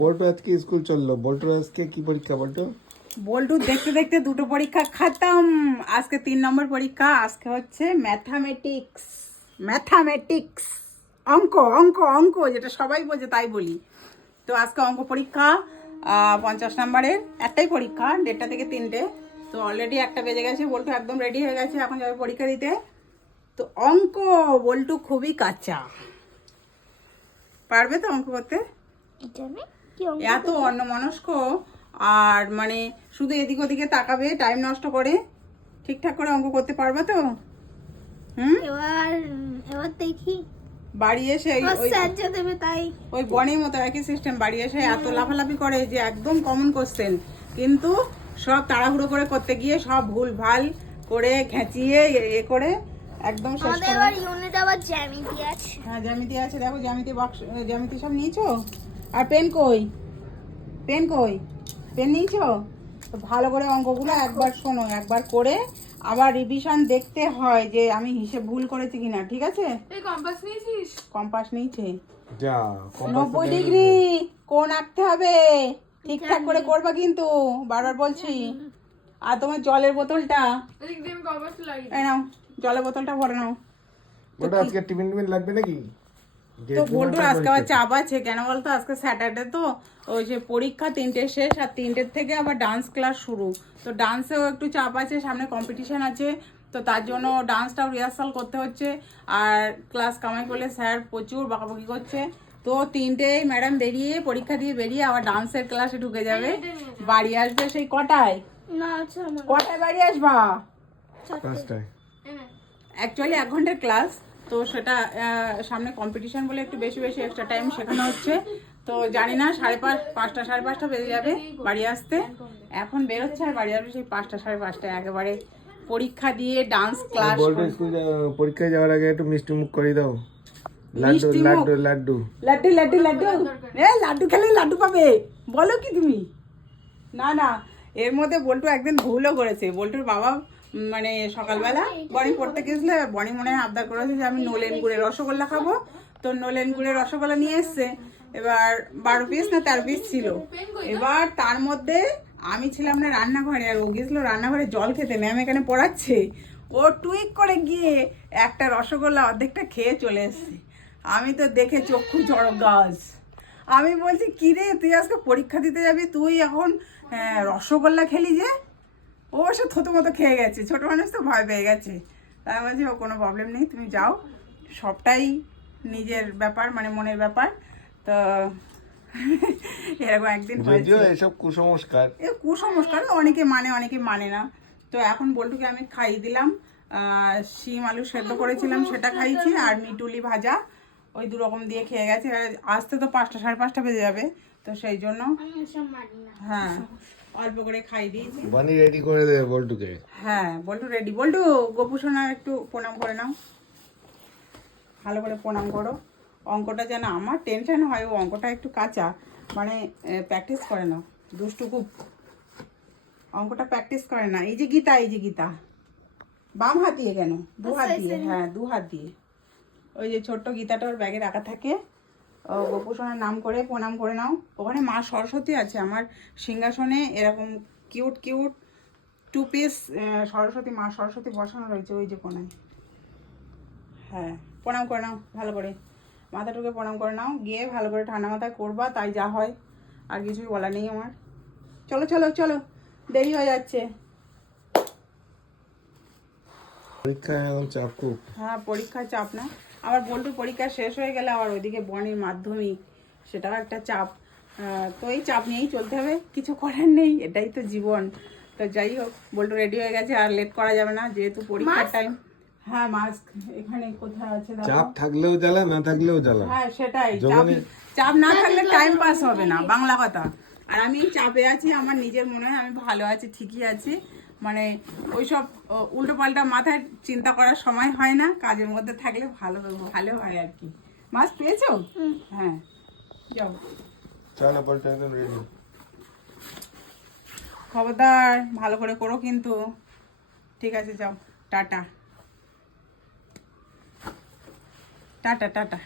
বল্টু আজকে স্কুল চলল। বল্টুর আজকে কি পরীক্ষা বল্টু বল্টু দেখতে দেখতে দুটো পরীক্ষা খাতাম। আজকে তিন নম্বর পরীক্ষা। আজকে হচ্ছে ম্যাথামেটিক্স। ম্যাথামেটিক্স। অঙ্ক অঙ্ক অঙ্ক যেটা সবাই বোঝে তাই বলি। তো আজকে অঙ্ক পরীক্ষা পঞ্চাশ নম্বরের। একটাই পরীক্ষা দেড়টা থেকে তিনটে। তো অলরেডি একটা বেজে গেছে। বল্টু একদম রেডি হয়ে গেছে। এখন যাবে পরীক্ষা দিতে। তো অঙ্ক বল্টু খুবই কাঁচা। পারবে তো অঙ্ক করতে? এত অন্যমনস্ক। আর মানে শুধু এদিক ওদিকে তাকাবে টাইম নষ্ট করে ঠিকঠাক করে অঙ্ক করতে পারবে তো? হুম? এবার এবার দেখি। বাড়ি এসে ওই- দেবে তাই। বনের মতো একই সিস্টেম বাড়ি এসে এত লাফালাফি করে যে একদম কমন কোশ্চেন কিন্তু সব তাড়াহুড়ো করে করতে গিয়ে সব ভুল ভালো করে ঘেঁচিয়ে এ- করে একদম শেষ করে। ইউনিট আবার জ্যামিতি আছে। হ্যাঁ জ্যামিতি আছে। দেখো জ্যামিতি বক্স জ্যামিতি সব নিয়েছো? আর পেন কই? পেন কই? পেন নিয়েছো? তো ভালো করে অঙ্কগুলো একবার শোনো একবার করে। আবার রিভিশন দেখতে হয় যে আমি হিসেব ভুল করেছি কিনা ঠিক আছে? এই কম্পাস নিয়েছিস? কম্পাস নিয়েছে। যা নব্বই ডিগ্রি কোন আঁকতে হবে? ঠিকঠাক করে করবা কিন্তু বারবার বলছি। আর তোমার জলের বোতলটা? এই নাও জলের বোতলটা ভরে নাও। ওটা আজকে টিফিন টিফিন লাগবে নাকি? তো বল্টুর আজকে আবার চাপ আছে কেন বলতো? আজকে স্যাটারডে তো ওই যে পরীক্ষা তিনটে শেষ আর তিনটের থেকে আবার ডান্স ক্লাস শুরু। তো ডান্সেও একটু চাপ আছে সামনে কম্পিটিশন আছে তো তার জন্য ডান্সটাও রিহার্সাল করতে হচ্ছে। আর ক্লাস কামাই করলে স্যার প্রচুর বকাবকি করছে। তো তিনটেই ম্যাডাম বেরিয়ে পরীক্ষা দিয়ে বেরিয়ে আবার ডান্সের ক্লাসে ঢুকে যাবে। বাড়ি আসবে সেই কটায়? আমার কটায় বাড়ি আসবা? অ্যাকচুয়ালি এক ঘণ্টার ক্লাস তো সেটা সামনে কম্পিটিশন বলে একটু বেশি বেশি এক্সট্রা টাইম শেখানো হচ্ছে। তো জানি না সাড়ে পাঁচ পাঁচটা সাড়ে পাঁচটা বেজে যাবে বাড়ি আসতে। এখন বেরোচ্ছে আর বাড়ি আসবে সেই পাঁচটা সাড়ে পাঁচটায় একেবারে পরীক্ষা দিয়ে ডান্স ক্লাস পরীক্ষায় যাওয়ার আগে একটু মিষ্টি মুখ করে দাও। লাড্ডু লাড্ডু লাড্ডু। লাড্ডু লাড্ডু লাড্ডু। এ লাড্ডু খেলে লাড্ডু পাবে। বলো কি তুমি? না না। এর মধ্যে বল্টু একদিন ভুলও করেছে। বল্টুর বাবা মানে সকালবেলা বনি পড়তে গেছিল বনি মনে হয় আবদার করেছে যে আমি নোলেন গুড়ের রসগোল্লা খাব। তো নোলেন গুড়ের রসগোল্লা নিয়ে এসছে। এবার বারো পিস না তেরো পিস ছিল। এবার তার মধ্যে আমি ছিলাম না রান্নাঘরে, আর ও গেছিল রান্নাঘরে জল খেতে। ম্যাম এখানে পড়াচ্ছে। ও টুইক করে গিয়ে একটা রসগোল্লা অর্ধেকটা খেয়ে চলে এসছে। আমি তো দেখে চক্ষু জড় গাছ। আমি বলছি কি রে তুই আজকে পরীক্ষা দিতে যাবি? তুই এখন রসগোল্লা খেলি যে? ও সে থতো মতো খেয়ে গেছে ছোট মানুষ তো ভয় পেয়ে গেছে। তাই বলছি ও কোনো প্রবলেম নেই তুমি যাও। সবটাই নিজের ব্যাপার মানে মনের ব্যাপার। তো এরকম একদিন যদিও এসব কুসংস্কার। এ কুসংস্কার অনেকে মানে অনেকে মানে না। তো এখন বল্টুকে আমি খাইয়ে দিলাম। শিম আলু সেদ্ধ করেছিলাম সেটা খাইয়েছি আর মিটুলি ভাজা। ওই দু রকম দিয়ে খেয়ে গেছে। এবার আসতে তো পাঁচটা সাড়ে পাঁচটা বেজে যাবে। তো সেই জন্য হ্যাঁ। অল্প করে খাইয়ে দিয়েছি। বানি রেডি করে দেবে বল্টুকে। হ্যাঁ বল্টু রেডি বল্টু গোপু সোনা একটু প্রণাম করে নাও। ভালো করে প্রণাম করো। অঙ্কটা যেন আমার টেনশন হয় ও অঙ্কটা একটু কাঁচা। মানে প্র্যাকটিস করে না দুষ্টু খুব। অঙ্কটা প্র্যাকটিস করে না। এই যে গীতা এই যে গীতা। বাম হাত দিয়ে কেন? দু হাত দিয়ে। হ্যাঁ দু হাত দিয়ে। ওই যে ছোট্ট গীতাটা ওর ব্যাগে রাখা থাকে। ও গোপু সোনার নাম করে প্রণাম করে নাও। ওখানে মা সরস্বতী আছে আমার সিংহাসনে এরকম cute cute two piece Saraswati মা সরস্বতী বসানো রয়েছে ওই যে কোনায়। হ্যাঁ প্রণাম করে নাও ভালো করে। মাথাটুকে প্রণাম করে নাও গিয়ে ভালো করে ঠান্ডা মাথায় করবা তাই যা হয় আর কিছুই বলা নেই আমার। চলো চলো চলো দেরি হয়ে যাচ্ছে। পরীক্ষায় এখন চাপ খুব। হ্যাঁ পরীক্ষার চাপ না। আবার বল্টুর পরীক্ষা শেষ হয়ে গেলে আবার ওইদিকে বনের মাধ্যমিক সেটাও একটা চাপ। আহ, তো এই চাপ নিয়েই চলতে হবে কিছু করার নেই এটাই তো জীবন। তো যাই হোক বল্টু রেডি হয়ে গেছে আর লেট করা যাবে না যেহেতু পরীক্ষার টাইম হ্যাঁ মাস্ক এখানে কোথায় আছে চাপ থাকলেও জ্বালা না থাকলেও জ্বালা। হ্যাঁ সেটাই। চাপ চাপ না থাকলে টাইম পাস হবে না বাংলা কথা। আর আমি চাপে আছি আমার নিজের মনে হয় আমি ভালো আছি ঠিকই আছি। মানে ওইসব উল্টো পাল্টা মাথায় চিন্তা করার সময় হয় না কাজের মধ্যে থাকলে ভালো ভালো হয় আর কি। মাছ পেয়েছ? হ্যাঁ যাও। চলো বল্টু একদম রেডি খবরদার ভালো করে করো কিন্তু। ঠিক আছে যাও। টাটা। Tata tata.